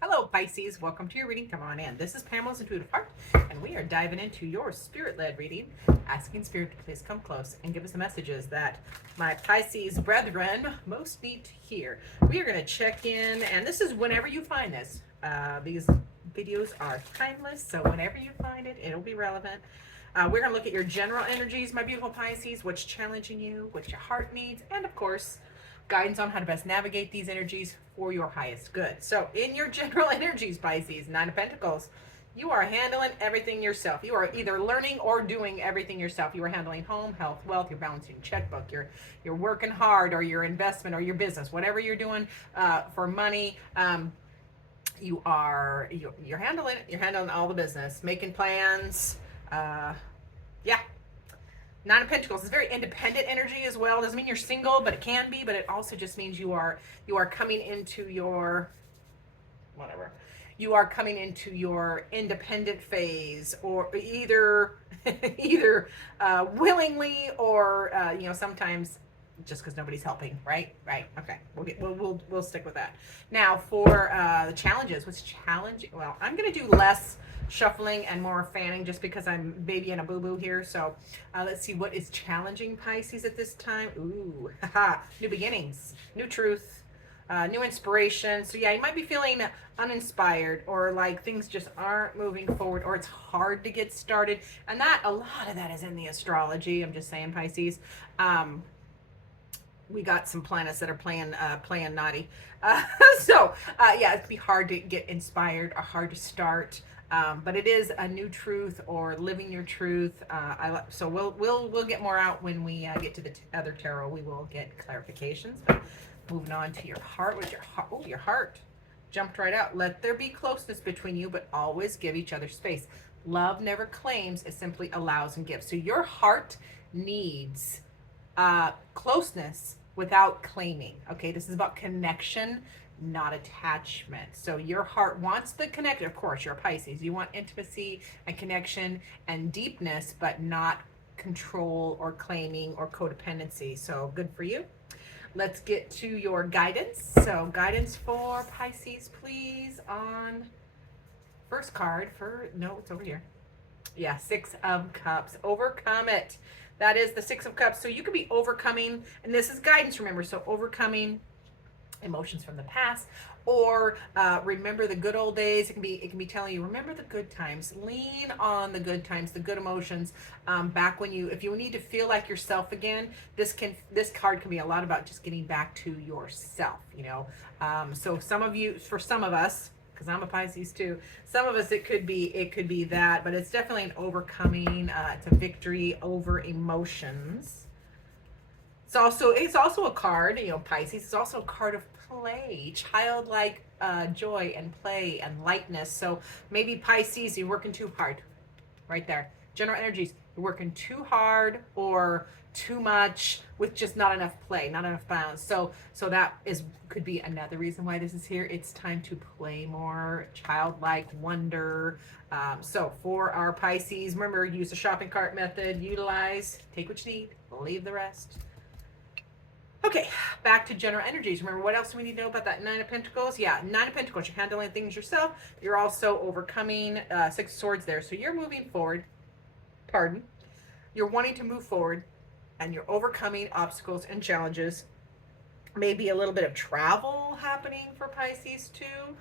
Hello, Pisces. Welcome to your reading. Come on in. This is Pamela's Intuitive Heart, and we are diving into your spirit-led reading, asking Spirit to please come close and give us the messages that my Pisces brethren most need to hear. We are going to check in, and this is whenever you find this. These videos are timeless, so whenever you find it, it'll be relevant. We're going to look at your general energies, my beautiful Pisces, what's challenging you, what your heart needs, and of course, guidance on how to best navigate these energies for your highest good. So in your general energies, Pisces, Nine of Pentacles, you are handling everything yourself. You are either learning or doing everything yourself. You are handling home, health, wealth, you're balancing checkbook, you're working hard, or your investment or your business, whatever you're doing for money. You're handling it. You're handling all the business, making plans. Yeah, Nine of Pentacles is very independent energy as well. Doesn't mean you're single, but it can be. But it also just means you are coming into your whatever. You are coming into your independent phase, or either willingly, or sometimes just because nobody's helping. Right. Okay. We'll stick with that. Now for the challenges. What's challenging? Well, I'm gonna do less shuffling and more fanning just because I'm baby and a boo-boo here. So let's see what is challenging Pisces at this time. Ooh, haha, new beginnings, new truth, new inspiration. So yeah, you might be feeling uninspired, or like things just aren't moving forward, or it's hard to get started. And that, a lot of that is in the astrology. I'm just saying, Pisces. We got some planets that are playing naughty. Yeah, it can be hard to get inspired or hard to start. But it is a new truth or living your truth. So we'll get more out when we get to the other tarot. We will get clarifications. But moving on to your heart, with your heart, oh, your heart jumped right out. Let there be closeness between you, but always give each other space. Love never claims; it simply allows and gives. So your heart needs closeness without claiming. Okay, this is about connection, not attachment. So your heart wants the connection. Of course, you're a Pisces. You want intimacy and connection and deepness, but not control or claiming or codependency. So good for you. Let's get to your guidance. So guidance for Pisces, please, on first card for, no, it's over here. Yeah, Six of Cups. Overcome it. That is the Six of Cups. So you could be overcoming, and this is guidance, remember, so overcoming emotions from the past, or remember the good old days. It can be telling you, remember the good times, lean on the good times, the good emotions, back when if you need to feel like yourself again. This card can be a lot about just getting back to yourself, so for some of us, because I'm a Pisces too, some of us, it could be that, but it's definitely an overcoming. It's a victory over emotions. It's also a card, Pisces. It's also a card of play, childlike joy and play and lightness. So maybe Pisces, you're working too hard, right there. General energies, you're working too hard or too much with just not enough play, not enough balance. So that could be another reason why this is here. It's time to play more, childlike wonder. So for our Pisces, remember, use the shopping cart method. Utilize, take what you need, leave the rest. Okay, back to general energies. Remember, what else do we need to know about that Nine of Pentacles? Yeah, Nine of Pentacles, you're handling things yourself. You're also overcoming Six of Swords there. So you're moving forward. Pardon. You're wanting to move forward, and you're overcoming obstacles and challenges. Maybe a little bit of travel happening for Pisces too.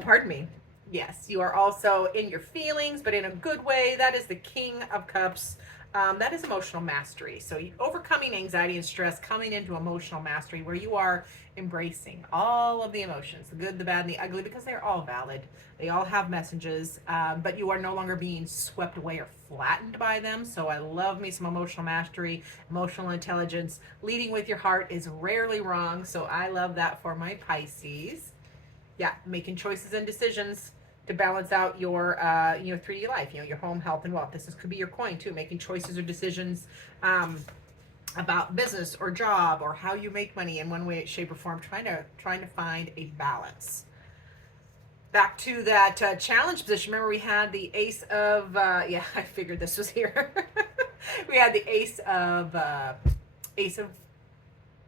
Pardon me. Yes, you are also in your feelings, but in a good way. That is the King of Cups. That is emotional mastery. So overcoming anxiety and stress, coming into emotional mastery, where you are embracing all of the emotions, the good, the bad, and the ugly, because they're all valid. They all have messages, but you are no longer being swept away or flattened by them. So I love me some emotional mastery, emotional intelligence. Leading with your heart is rarely wrong. So I love that for my Pisces. Yeah, making choices and decisions to balance out your 3D life, your home, health, and wealth. This could be your coin too, making choices or decisions about business or job or how you make money in one way, shape, or form, trying to find a balance. Back to that challenge position. Remember, we had the Ace of yeah, I figured this was here. We had the Ace of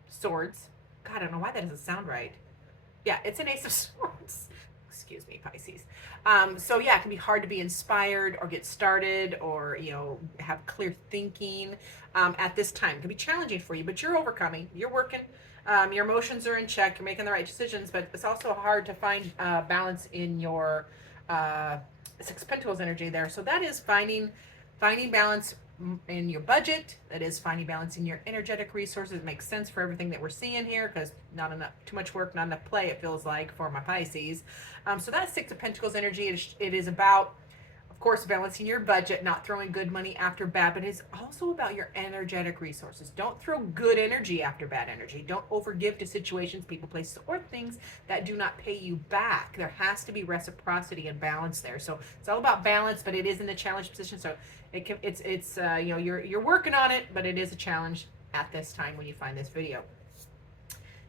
Swords. God, I don't know why that doesn't sound right. Yeah, it's an Ace of Swords. excuse me, Pisces. So yeah, it can be hard to be inspired or get started or, have clear thinking at this time. It can be challenging for you, but you're overcoming, you're working. Your emotions are in check, you're making the right decisions, but it's also hard to find balance in your Six of Pentacles energy there. So that is finding balance in your budget. That is finding balance in your energetic resources. It makes sense for everything that we're seeing here, because not enough, too much work, not enough play, it feels like, for my Pisces. So that Six of Pentacles energy, it is about, of course, balancing your budget, not throwing good money after bad, but it's also about your energetic resources. Don't throw good energy after bad energy. Don't overgive to situations, people, places, or things that do not pay you back. There has to be reciprocity and balance there. So it's all about balance, but it is in the challenge position. So you're working on it, but it is a challenge at this time when you find this video.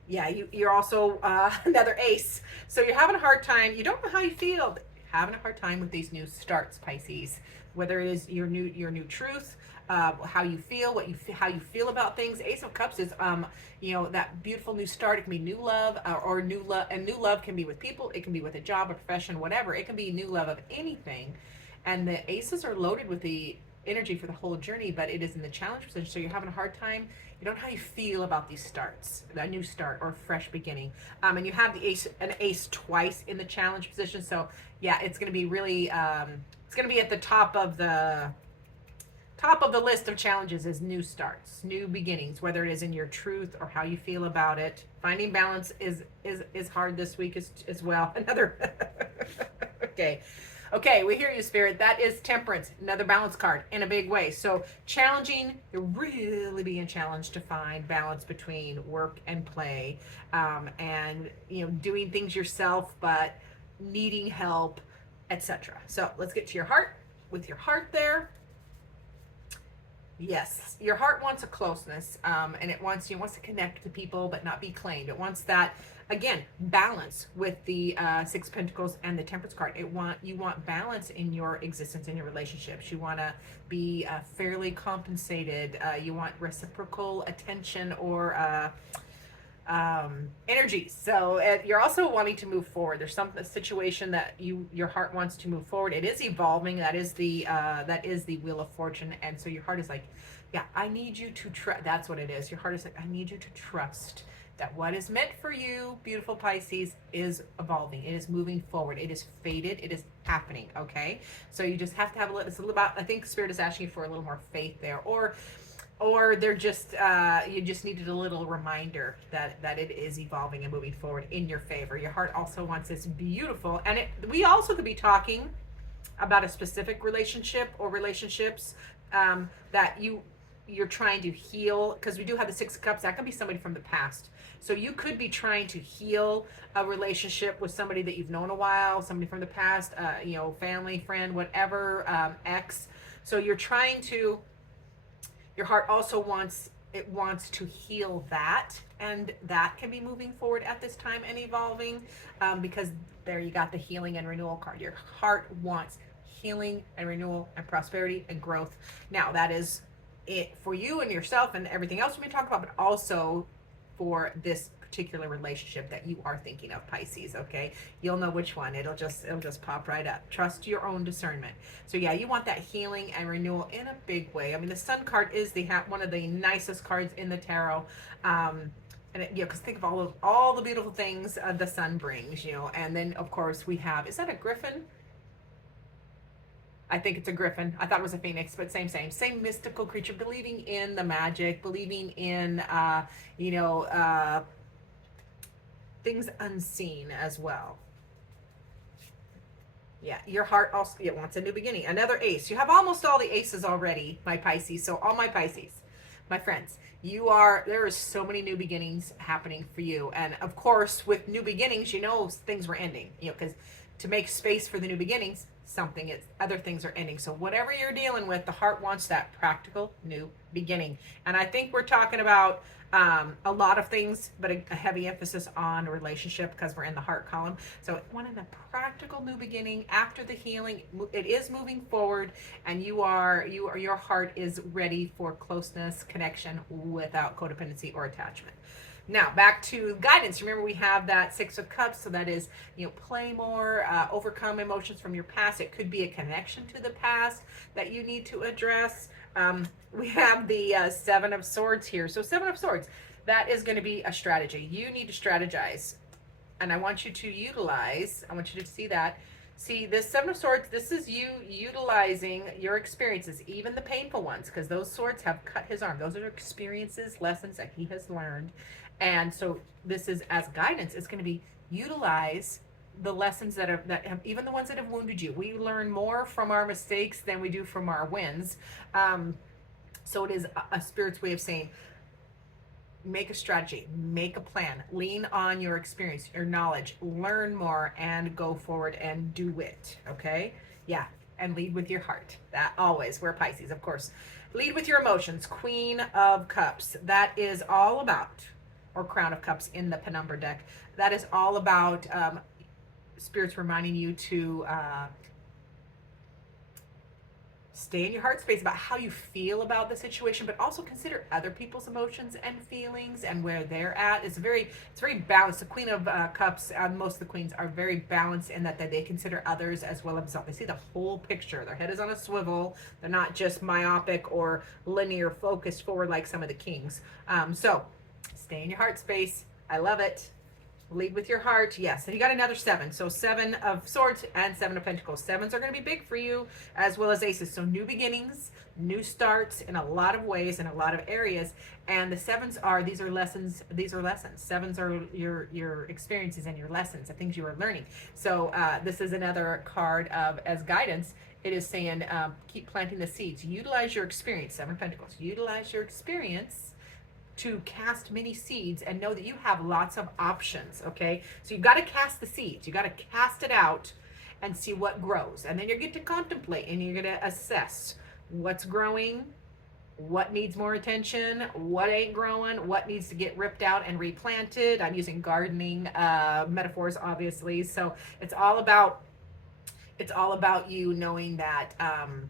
Yeah, you're also another ace. So you're having a hard time. You don't know how you feel. Having a hard time with these new starts, Pisces. Whether it is your new truth, how you feel, how you feel about things. Ace of Cups is that beautiful new start. It can be new love, or new love, and new love can be with people. It can be with a job, a profession, whatever. It can be new love of anything. And the aces are loaded with the energy for the whole journey, but it is in the challenge position. So you're having a hard time. You don't know how you feel about these starts, a new start or fresh beginning. And you have an ace twice in the challenge position. So yeah, it's going to be really, it's going to be at the top of the list of challenges is new starts, new beginnings, whether it is in your truth or how you feel about it. Finding balance is hard this week as well. Another, Okay, we hear you, Spirit. That is Temperance, another balance card in a big way. So challenging, you're really being challenged to find balance between work and play, and doing things yourself, but needing help, etc. So let's get to your heart. With your heart there, yes, your heart wants a closeness, and it wants to connect to people, but not be claimed. It wants that, again, balance with the Six of Pentacles and the Temperance card. You want balance in your existence, in your relationships. You want to be fairly compensated. You want reciprocal attention or energy. So you're also wanting to move forward. There's a situation that your heart wants to move forward. It is evolving. That is the Wheel of Fortune. And so your heart is like, yeah, I need you to trust. That's what it is. Your heart is like, I need you to trust that what is meant for you, beautiful Pisces, is evolving. It is moving forward. It is fated. It is happening. Okay. So you just have to have it's a little about, I think Spirit is asking you for a little more faith there, or they're just you just needed a little reminder that it is evolving and moving forward in your favor. Your heart also wants this beautiful, and we also could be talking about a specific relationship or relationships that you're trying to heal, because we do have the Six of Cups. That could be somebody from the past. So you could be trying to heal a relationship with somebody that you've known a while, somebody from the past, family, friend, whatever, ex. So you're trying to. Your heart also wants to heal that, and that can be moving forward at this time and evolving, because there you got the healing and renewal card. Your heart wants healing and renewal and prosperity and growth. Now that is it for you and yourself and everything else we talk about, but also for this particular relationship that you are thinking of, Pisces. Okay, you'll know which one. It'll just pop right up. Trust your own discernment. So yeah, you want that healing and renewal in a big way. I mean, the Sun card is one of the nicest cards in the tarot, and because think of all the beautiful things the Sun brings, and then of course we have, is that a griffin? I think it's a griffin. I thought it was a phoenix, but same mystical creature, believing in the magic, believing in things unseen as well. Yeah, your heart also wants a new beginning. Another ace. You have almost all the aces already, my Pisces. So all my Pisces, my friends, there is so many new beginnings happening for you. And of course, with new beginnings, things were ending, because to make space for the new beginnings, other things are ending. So whatever you're dealing with, the heart wants that practical new beginning. And I think we're talking about a lot of things, but a heavy emphasis on relationship, because we're in the heart column. So wanting a practical new beginning after the healing, it is moving forward, and your heart is ready for closeness, connection without codependency or attachment. Now back to guidance. Remember, we have that Six of Cups, so that is, play more, overcome emotions from your past. It could be a connection to the past that you need to address. We have the Seven of Swords here. So Seven of Swords, that is going to be a strategy. You need to strategize, and I want you to utilize. I want you to see that. See, this Seven of Swords, this is you utilizing your experiences, even the painful ones, because those swords have cut his arm. Those are experiences, lessons that he has learned. And so this is as guidance. It's going to be utilize the lessons that have, even the ones that have wounded you. We learn more from our mistakes than we do from our wins. So it is a spirit's way of saying, make a strategy, make a plan, lean on your experience, your knowledge, learn more, and go forward and do it. Okay? Yeah. And lead with your heart. That always. We're Pisces, of course. Lead with your emotions. Queen of Cups. That is all about, or Crown of Cups in the Penumbra deck. That is all about spirits reminding you to stay in your heart space about how you feel about the situation, but also consider other people's emotions and feelings and where they're at. It's very balanced. The Queen of Cups, most of the queens are very balanced in that they consider others as well as themselves. They see the whole picture. Their head is on a swivel. They're not just myopic or linear focused forward like some of the kings. So stay in your heart space. I love it. Lead with your heart. Yes. And you got another seven. So Seven of Swords and Seven of Pentacles. Sevens are going to be big for you, as well as aces. So new beginnings, new starts in a lot of ways, in a lot of areas. And the sevens are, these are lessons. These are lessons. Sevens are your experiences and your lessons, the things you are learning. So this is another card of, as guidance. It is saying, keep planting the seeds. Utilize your experience. Seven of Pentacles. Utilize your experience to cast many seeds and know that you have lots of options. Okay, so you've got to cast the seeds. You got to cast it out and see what grows, and then you get to contemplate and you're going to assess what's growing, what needs more attention, what ain't growing, what needs to get ripped out and replanted. I'm using gardening metaphors, obviously. So it's all about you knowing that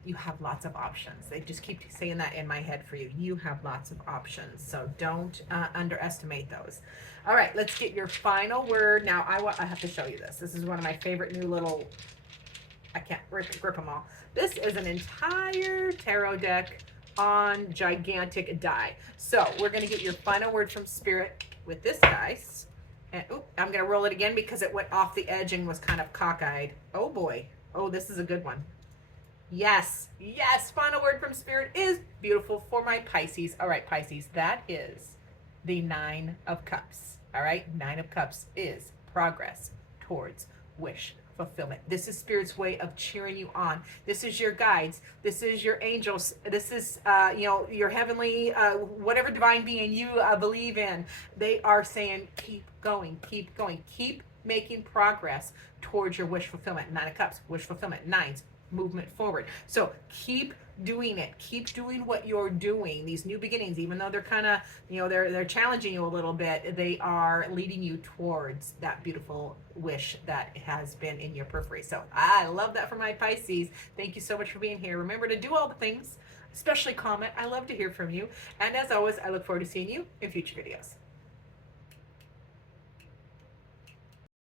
you have lots of options. They just keep saying that in my head for you. You have lots of options. So don't underestimate those. All right, let's get your final word. Now, I have to show you this. This is one of my favorite new little, I can't grip them all. This is an entire tarot deck on gigantic die. So we're going to get your final word from Spirit with this dice. And I'm going to roll it again because it went off the edge and was kind of cockeyed. Oh boy. Oh, this is a good one. Yes. Yes. Final word from Spirit is beautiful for my Pisces. All right, Pisces, that is the Nine of Cups. All right. Nine of Cups is progress towards wish fulfillment. This is Spirit's way of cheering you on. This is your guides. This is your angels. This is, your heavenly, whatever divine being you believe in. They are saying, keep going, keep going, keep making progress towards your wish fulfillment. Nine of Cups, wish fulfillment, nines, movement forward. So keep doing it. Keep doing what you're doing. These new beginnings, even though they're kind of, they're challenging you a little bit, they are leading you towards that beautiful wish that has been in your periphery. So I love that for my Pisces. Thank you so much for being here. Remember to do all the things, especially comment. I love to hear from you. And as always, I look forward to seeing you in future videos.